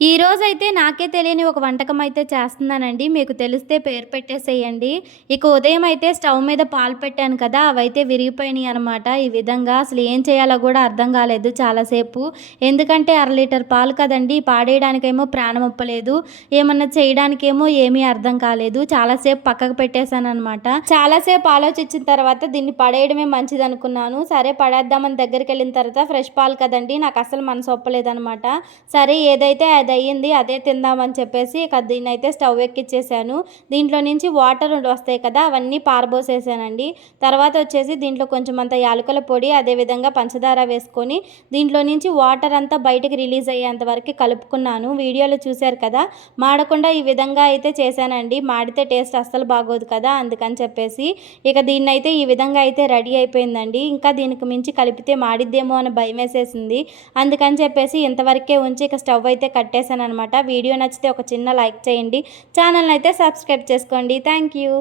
ఈరోజైతే నాకే తెలియని ఒక వంటకం అయితే చేస్తున్నానండి. మీకు తెలిస్తే పేరు పెట్టేసేయండి. ఇక ఉదయం అయితే స్టవ్ మీద పాలు పెట్టాను కదా! అవైతే విరిగిపోయినాయనమాట. ఈ విధంగా అసలు ఏం చేయాలో గూడా అర్థం కాలేదు చాలాసేపు. ఎందుకంటే అర లీటర్ పాలు కదండీ! పాడేయడానికేమో ప్రాణమొప్పలేదు. ఏమన్నా చేయడానికేమో ఏమీ అర్థం కాలేదు. చాలాసేపు పక్కకు పెట్టేశాననమాట. చాలాసేపు ఆలోచించిన తర్వాత దీన్ని పడేయడమే మంచిదనుకున్నాను. సరే పడేద్దామని దగ్గరికెళ్ళిన తర్వాత ఫ్రెష్ పాలు కదండీ! నాకసలు మనసు ఒప్పలేదనమాట. సరే ఏదైతే అదయ్యింది. అదే తిందామని చెప్పేసి ఇక దీన్నైతే స్టవ్ ఎక్కిచ్చేసాను. దీంట్లో నుంచి వాటర్ వస్తాయి కదా! అవన్నీ పారబోసేసానండి. తర్వాత వచ్చేసి దీంట్లో కొంచెమంత యాలకుల పొడి, అదేవిధంగా పంచదార వేసుకొని దీంట్లో నుంచి వాటర్ అంతా బయటికి రిలీజ్ అయ్యేంత వరకు కలుపుకున్నాను. వీడియోలో చూశారు కదా! మాడకుండా ఈ విధంగా అయితే చేశానండి. మాడితే టేస్ట్ అస్సలు బాగోదు కదా! అందుకని చెప్పేసి ఇక దీన్నైతే ఈ విధంగా అయితే రెడీ అయిపోయిందండి. ఇంకా దీనికి మించి కలిపితే మాడిద్దేమో అని భయమేసేసింది. అందుకని చెప్పేసి ఇంతవరకే ఉంచి ఇక స్టవ్ అయితే కట్టేశాననమాట. వీడియో నచ్చితే ఒక చిన్న లైక్ చేయండి. ఛానల్‌ని అయితే సబ్స్క్రైబ్ చేసుకోండి. Thank you.